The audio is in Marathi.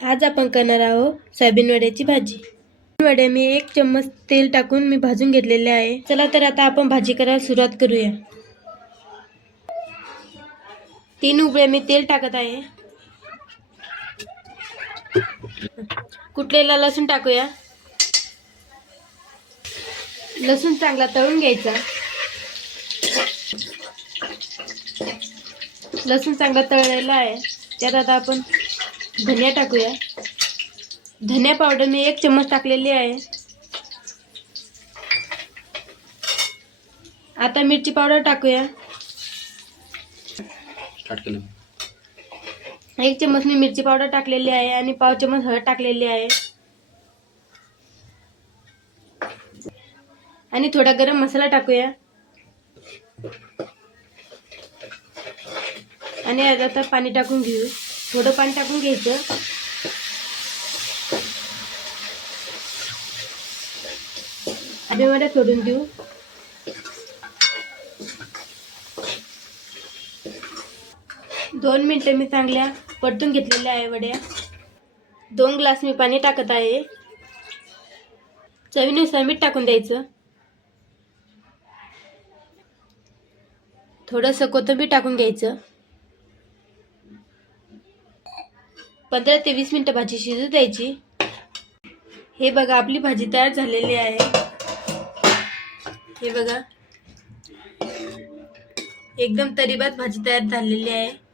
आज आपण करणार आहोत सोयाबीन वड्याची भाजी. वड्या मी एक चम्मच तेल टाकून मी भाजून घेतलेले आहे. चला तर आता आपण भाजी करायला सुरुवात करूया. तीन उबळ्या मी तेल टाकत आहे. कुठलेला लसूण टाकूया? लसूण चांगला तळून घ्यायचा. लसूण चांगला तळलेला आहे. त्यात आता आपण धनिया टाकूया. धनिया पावडर मी एक चम्मच टाकलेली आहे. आता मिरची पावडर टाकूया. एक चम्मच मी मिरची पावडर टाकलेली आहे आणि पाव चम्मच हळद टाकलेली आहे. आणि थोडा गरम मसाला टाकूया. आणि आता पाणी टाकून घेऊ. थोडं पाणी टाकून घ्यायचं. मध्ये सोडून देऊ. दोन मिनटं मी चांगल्या परतून घेतलेल्या आहे वड्या. दोन ग्लास मी पाणी टाकत आहे. चवीनुसार मीठ टाकून द्यायचं. थोडंसं कोथिंबीर टाकून घ्यायचं. पंधरा ते वीस मिनटं भाजी शिजू द्यायची. हे बघा आपली भाजी तयार झालेली आहे. हे बघा. एकदम तरीबात भाजी तयार झालेली आहे.